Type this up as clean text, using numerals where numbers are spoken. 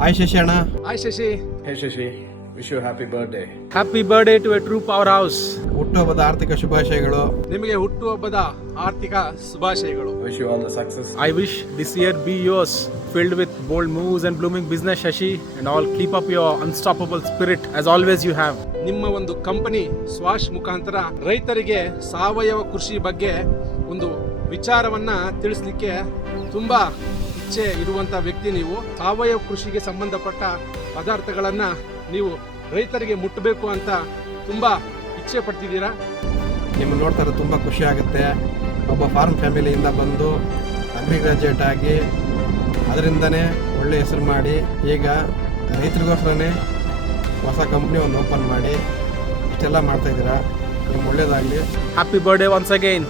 Hi Shashi ಅಣ್ಣ. Hi Shashi. Hey Shashi, wish you a happy birthday. Happy birthday to a true powerhouse. ಹುಟ್ಟುಹಬ್ಬದ ಆರ್ಥಿಕ ಶುಭಾಶಯಗಳು. ನಿಮಗೆ ಹುಟ್ಟುಹಬ್ಬದ ಆರ್ಥಿಕ ಶುಭಾಶಯಗಳು. Wish you all the success. I wish this year be yours, filled with bold moves and blooming business, Shashi, and all keep up your unstoppable spirit as always you have. ನಿಮ್ಮ ಒಂದು company ಸ್ವಾಶ್ ಮುಖಾಂತರ ರೈತರಿಗೆ ಸಾವಯವ ಕೃಷಿ ಬಗ್ಗೆ ಒಂದು ವಿಚಾರವನ್ನ ತಿಳಿಸ್ಲಿಕ್ಕೆ ತುಂಬಾ ಇಚ್ಛೆ ಇರುವಂತ ವ್ಯಕ್ತಿ ನೀವು. ಸಾವಯವ ಕೃಷಿಗೆ ಸಂಬಂಧಪಟ್ಟ ಪದಾರ್ಥಗಳನ್ನ ನೀವು ರೈತರಿಗೆ ಮುಟ್ಟಬೇಕು ಅಂತ ತುಂಬಾ ಇಚ್ಛೆ ಪಡ್ತಿದ್ದೀರಾ. ನಿಮ್ಮ ನೋಡ್ತಾರೆ ತುಂಬ ಖುಷಿ ಆಗುತ್ತೆ. ಒಬ್ಬ ಫಾರ್ಮ್ ಫ್ಯಾಮಿಲಿಯಿಂದ ಬಂದು ಅಗ್ರಿ ಗ್ರಾಜ್ಯುಯೇಟ್ ಆಗಿ ಅದರಿಂದನೇ ಒಳ್ಳೆ ಹೆಸರು ಮಾಡಿ ಈಗ ರೈತರಿಗೋಸ್ಕರನೇ ಹೊಸ ಕಂಪ್ನಿ ಒಂದು ಓಪನ್ ಮಾಡಿ ಇಷ್ಟೆಲ್ಲ ಮಾಡ್ತಾಯಿದ್ದೀರಾ. ನಿಮ್ಗೆ ಒಳ್ಳೇದಾಗಲಿ. Happy birthday once again.